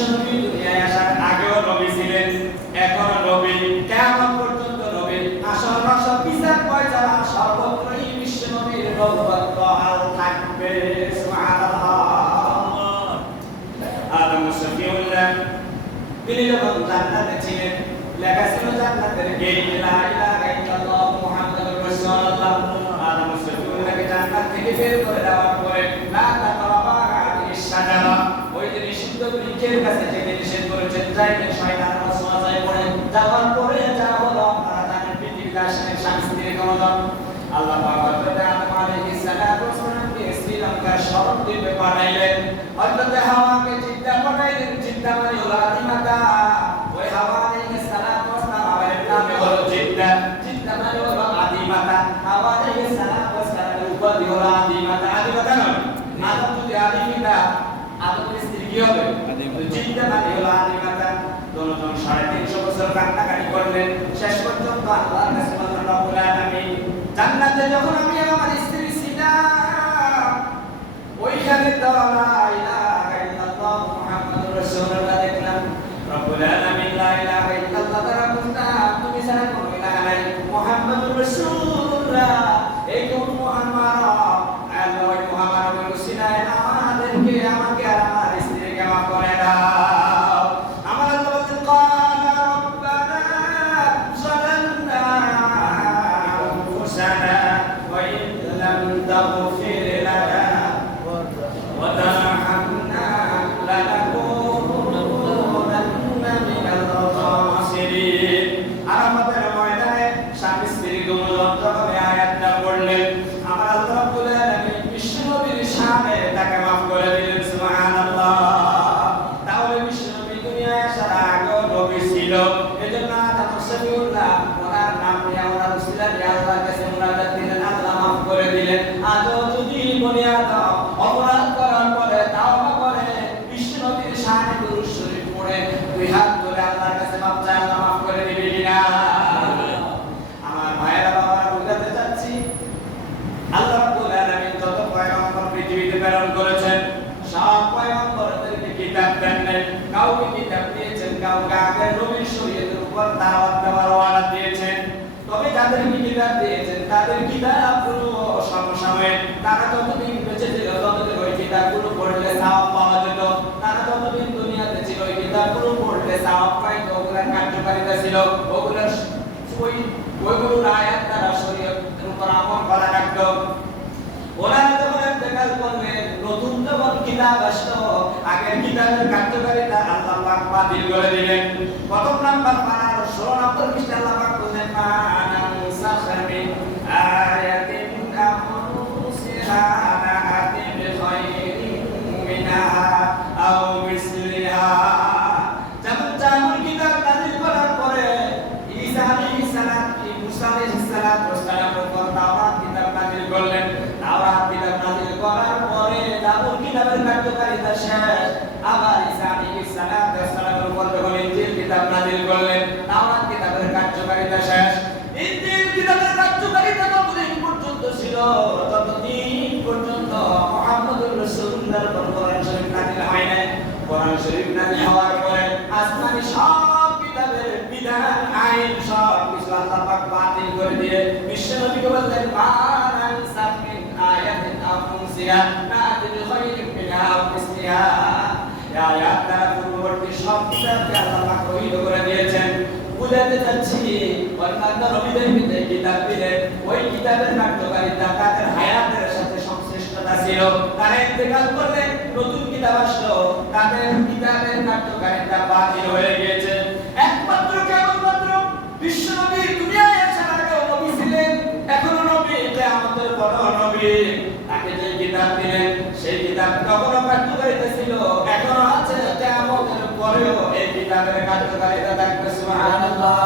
বিশ্বনবী দুনিয়ায় আসার আগেও নবী ছিলেন, এখনো নবী, কিয়ামত পর্যন্ত নবী। আসল রসল বিচার পয়সারা সর্বত্রই বিশ্বনবীর নবুয়ত হাল থাকবে। সুবহানাল্লাহ। আদম শফিউল্লাহ তিনি যখন জান্নাতে ছিলেন, লেখা ছিল জান্নাতের গেট লা ইলাহা ইল্লাল্লাহ মুহাম্মাদুর রাসূলুল্লাহ। আদম শফিউল্লাহকে জান্নাত থেকে বের করে দেওয়ার পরে লা তাকরাবা হাদিস শাজারা, ওই যে নিষিদ্ধ বৃক্ষের কাছে যেতে নিষেধ করেছেন, যাইবেন শয়তানের ওয়াসওয়াসায় পড়ে যাওয়ার পরে যা হলো আপনারা জানেন, পৃথিবীর আসলে শাস্তির কদম। আল্লাহ পাক হযরত আদম আলাইহিস সালাতু ওয়াস সালামকে শ্রীলঙ্কার শরৎ দ্বীপে পাঠাইলেন, হযরত হাওয়াকে জিদ্দা পাঠাইলেন। জিদ্দা মানে হলো আদিমাতা, ওই হাওয়া আলাইহিস সালাতু ওয়াস সালাম আবার নামে হলো জিদ্দা। জিদ্দা মানে হলো আদিমাতা, হাওয়া আলাইহিস সালাতু ওয়াস সালামের উপাধি হলো আদিমাতা। আদিমাতা নয়, আদম যদি আদিমাতা, আদমের স্ত্রী কি হবে? জিদ্দা মানে হলো আদিমাতা। দুজন 350 বছর কান্নাকাটি করলেন, শেষ পর্যন্ত আল্লাহর কাছে বললেন, রব্বুল আলামিন, জান্নাতে যখন আমি আমার স্ত্রী ছিলাম, ওইখানে তো লা ইলাহা ইল্লাল্লাহ মুহাম্মাদুর রাসূলুল্লাহ দেখলাম। রব্বুল আলামিন লা ইলাহা ইল্লাল্লাহ দ্বারা বুঝলাম তুমি ছাড়া কোনো ইলাহা নাই, মুহাম্মাদুর রাসূলুল্লাহ। এই কোন মুহাম্মদ? আল্লাহ ওই মুহাম্মদের ওসিলায় আমাদেরকে, আমাকে আর আমার স্ত্রীকে মাফ করে দাও। আমার আল্লাহ বলেন, ক্বালা রব্বানা যালামনা আনফুসানা ওয়া ইন লাম তাগফির লানা ওয়া তারহামনা লানাকুনান্না মিনাল খাসিরিন। আমাদের ময়দানে স্বামী স্ত্রী দুজন যখন আয়াতটা পড়লেন, আমার আল্লাহ রাব্বুল আলামিন বিশ্বনবীর শানে তাকে মাফ করে দিলেন। সুবহানাল্লাহ। তাহলে বিশ্বনবী দুনিয়ায় আসার আগে নবী ছিল, এজন্য আদম শফিউল্লাহ ওনার নাম নিয়ে ওনার উসিলা দিয়ে আল্লাহর কাছে মুনাজাত দিলেন, আল্লাহ মাফ করে দিলেন। আজও যদি বনি আদম অপরাধ করার পরে তাওবা করে বিশ্বনবীর শানে দুরূদ শরীফ পড়ে দুই হাত ধরে আল্লাহর কাছে মাফ চায়, আল্লাহ মাফ করে দিবে কিনা? আমার ভাইয়েরা, বাবারা, বুঝাতে চাচ্ছি, আল্লাহ রাব্বুল আলামিন যত পয়গম্বর পৃথিবীতে প্রেরণ করেছেন, সব পয়গম্বরদেরকে কিতাব দেন নাই। কাউকে কিতাব দিয়েছেন, কাউকে আগের নবীর শরীয়তের উপর দাওয়াত দেওয়ার ওয়াদা দিয়েছেন। তবে যাদেরকে কিতাব দিয়েছেন তাদের কিতাবগুলো সমসাময়িক, তারা যতদিন বেঁচে ছিল ততদিন ওই কিতাবগুলো পড়লে সওয়াব পাওয়া যেত। তারা যতদিন দুনিয়াতে ছিল ওই কিতাবগুলো পড়লে সওয়াব পাইত, ওগুলোর কার্যকারিতা ছিল, ওইগুলোর আয়াত দ্বারা শরীয়তের উপর আমল করা লাগতো। ওনারা যখন ইন্তেকাল করলেন, নতুন যখন কিতাব আসলো, আগের কিতাবের কার্যকারিতা আল্লাহ পাক বাতিল করে দিলেন। প্রথম নাম্বার 16 নম্বর পৃষ্ঠা আল্লাহ পাক বলেন, মানানসাখ মিন আয়াতিন আও নুসিহা না'তি বিখাইরিন মিনহা আও মিসলিহা। যেমন কিতাব নাযিল করার পরে ঈসা আলাইহিস সালাম, মুসা আলাইহিস সালামের উপর তাওরাত কিতাব নাযিল করলেন। তাওরাত কিতাব নাযিল করার পরে জাবুর কিতাবের কার্যকারিতা শেষ। আবার ঈসা আলাইহিস সালামের উপর যখন ইনজিল কিতাব নাযিল করলেন, তাওরাত কিতাবের কার্যকারিতা শেষ। ইনজিল কিতাবের কার্যকারিতা ততদিন পর্যন্ত ছিল ততদিন পর্যন্ত মুহাম্মদুর রাসূলুল্লাহর উপর কোরআন শরীফ নাযিল হয় নাই। কোরআন শরীফ নাযিল হওয়ার পরে আসমানি সব কিতাবের বিধান, আইন সব কিছু আল্লাহ পাক বাতিল করে দিয়ে বিশ্বনবীকে বললেন, মানানসাখ মিন আয়াতিন আও নুসিহা না'তি বিখাইরিন মিনহা আও মিসলিহা। এই আয়াত দ্বারা পূর্ববর্তী সব কিতাবকে আল্লাহ পাক রহিত করে দিয়েছেন। বুঝাতে চাচ্ছি, অন্যান্য নবীদেরকে যে কিতাব দিলেন, ওই কিতাবের কার্যকারিতা তাদের হায়াতের সাথে সংশ্লিষ্টতা ছিল। তারা ইন্তেকাল করলে নতুন কিতাব আসলো, তাদের কিতাবের কার্যকারিতা বাতিল হয়ে গিয়েছে। একমাত্র কেবলমাত্র বিশ্বনবী দুনিয়ায় আসার আগে নবী ছিলেন, এখনো নবী, কিয়ামতের পরও নবী। তাকে যে কিতাব দিলেন সেই কিতাব তখনও কার্যকারিতা ছিল, এখনো আছে, কিয়ামতের পরেও এই কিতাবের কার্যকারিতা থাকবে। সুবহানাল্লাহ।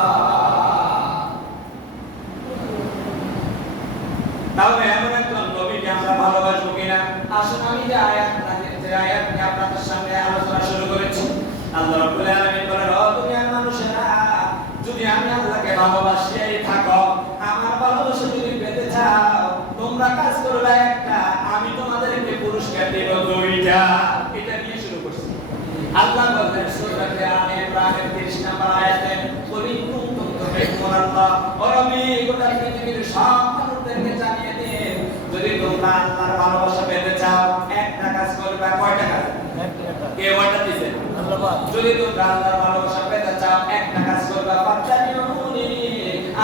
তাহলে এমন একজন নবীকে আমরা ভালোবাসবো কিনা? আসুন আমি যে আয়াত নিয়ে আপনাদের সামনে আলোচনা শুরু করেছি, আল্লাহ রাব্বুল আলামিন বলেন, ও দুনিয়ার মানুষেরা, যদি আমি আল্লাহকে ভালোবাসিয়াই থাকো, আমার ভালোবাসা যদি পেতে চাও, তোমরা কাজ করবে একটা, আমি তোমাদেরকে পুরস্কার দেব 2টা। এটা দিয়ে শুরু করছি। আল্লাহ বলেন সূরা আলে ইমরানের 30 নম্বর আয়াতে কুল ইন কুনতুম তুহিব্বুনাল্লাহ ও নবী গোটা পৃথিবীর সব মানুষদেরকে জানিয়ে দিন যদি তোমরা আল্লাহর ভালোবাসা পেতে চাও একটা কাজ করবে কয়টা কাজ কে ওয়াটা দিবেন আল্লাহ যদি তোমরা আল্লাহর ভালোবাসা পেতে চাও একটা কাজ করবে ফাত্তাবিউনি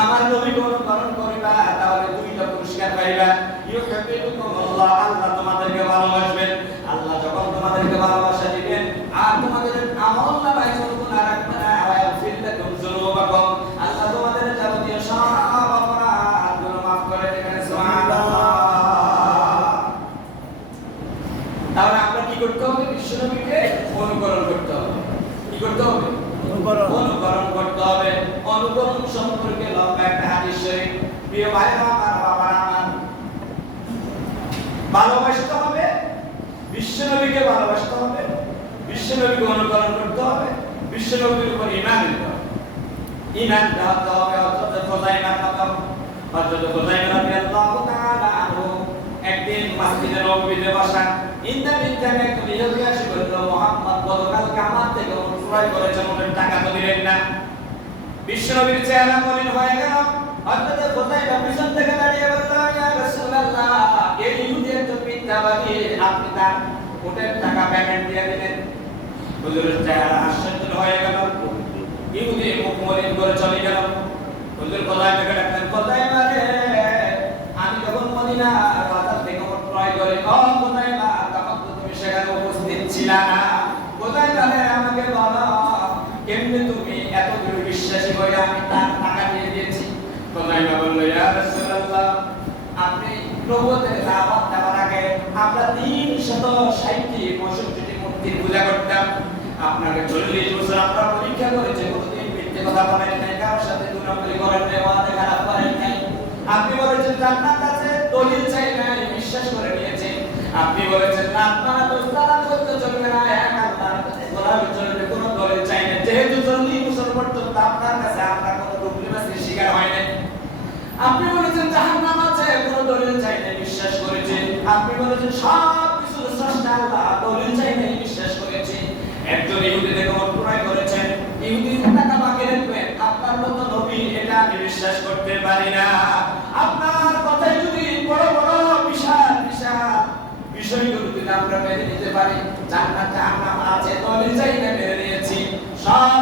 আমার নবীকে অনুসরণ করিবা তাহলে দুইটা পুরস্কার পাইবা ইউহিব্বুকুমুল্লাহ আল্লাহ তোমাদেরকে ভালোবাসবেন আল্লাহ যখন তোমাদেরকে ভালোবাসা দিবেন আর তোমাদের আমল নামায় কোনো গুনাহ রাখবে না ওয়া ইয়াগফির লাকুম যুনুবাকুম আল্লাহ তোমাদের যাবতীয় সব অপরাধগুলো maaf করে দেবেন সুবহানাল্লাহ। তাহলে আমরা কি করতে হবে বিশ্বনবীকে অনুকরণ করতে হবে কি করতে হবে অনুকরণ করতে হবে অনুকরণ সম্পর্কে লম্বা একটা হাদিস শরীফ প্রিয় ভাইরা আমার বাবারা আমার ভালোবাসতে হবে বিশ্বনবীকে ভালোবাসতে হবে বিশ্বনবীকে অনুকরণ করতে হবে বিশ্বনবীর উপর ঈমান আনতে হবে ঈমান রাখতে হবে হযরত খুযাইমা রাদিয়াল্লাহু তাআলা আনহু একদিন মসজিদে নববীতে বসা ইন্টারনেটে একটা ইহুদি এসে বলল মুহাম্মদ গতকাল কামাত থেকে ক্রয় করেছেন ওদের টাকা তো দিলেন না বিশ্বনবীর চেহারা মলিন হয়ে গেল হযরত খুযাইমা পিছন থেকে দাঁড়িয়ে বলল ইয়া রাসূলুল্লাহ এই ইহুদি তো মিথ্যাবাদী আপনি তার ওদের টাকা পেমেন্ট দিয়ে দিলেন হুজুরের চেহারা আশ্চর্য হয়ে গেল ইহুদি মুখ মলিন করে চলে গেল হুজুর খুযাইমাকে ডাকলেন খুযাইমা রে আমি যখন মদিনা বাজার থেকে ক্রয় করে খুযাইমা তখন তো তুমি সেখানে উপস্থিত ছিলা না খুযাইমা রে আমাকে বলো কেমনে তুমি এত দৃঢ় বিশ্বাসী হয়ে আমি তার টাকা দিয়ে দিয়েছি খুযাইমা বলল ইয়া রাসূলুল্লাহ আপনি নবুয়তের দাওয়াত দেওয়ার আগে আমরা 360 মূর্তির পূজা করতাম আপনাকে 40 বছর আমরা পরীক্ষা করেছি কোনদিন মিথ্যে কথা বলেন নাই কারোর সাথে দুর্নীতি করেন নাই ওয়াদা খারাপ করেন নাই আপনি বলেছেন জান্নাত আছে দলিল চাই না বিশ্বাস করে নিয়েছেন আপনি বলেছেন না আপনারা দোস্তারা করতে চলবে না এক আল্লাহর গোলামি চলবে কোনো দলিল চাই না যেহেতু 40 বছর পর্যন্ত আপনার কাছে আমরা কোনো ডুপ্লিকেসির শিকার হয় নাই আপনি বলেছেন জাহান্নাম আছে কোনো দলিল চাই না বিশ্বাস করেছি আপনি বলেছেন সব কিছু স্রষ্টা আল্লাহ দলিল চাই না বিশ্বাস করেছি একজন ইহুদি থেকে ক্রয় করেছেন ইহুদি টাকা বাকি রাখবেন আপনার মতো নবী এটা আমি বিশ্বাস করতে পারি না আপনার কথাই যদি বড় বড় বিশাল বিশাল বিষয়গুলো যদি আমরা মেনে নিতে পারি জান্নাত জাহান্নাম আছে দলিল চাই না মেনে নিয়েছি সব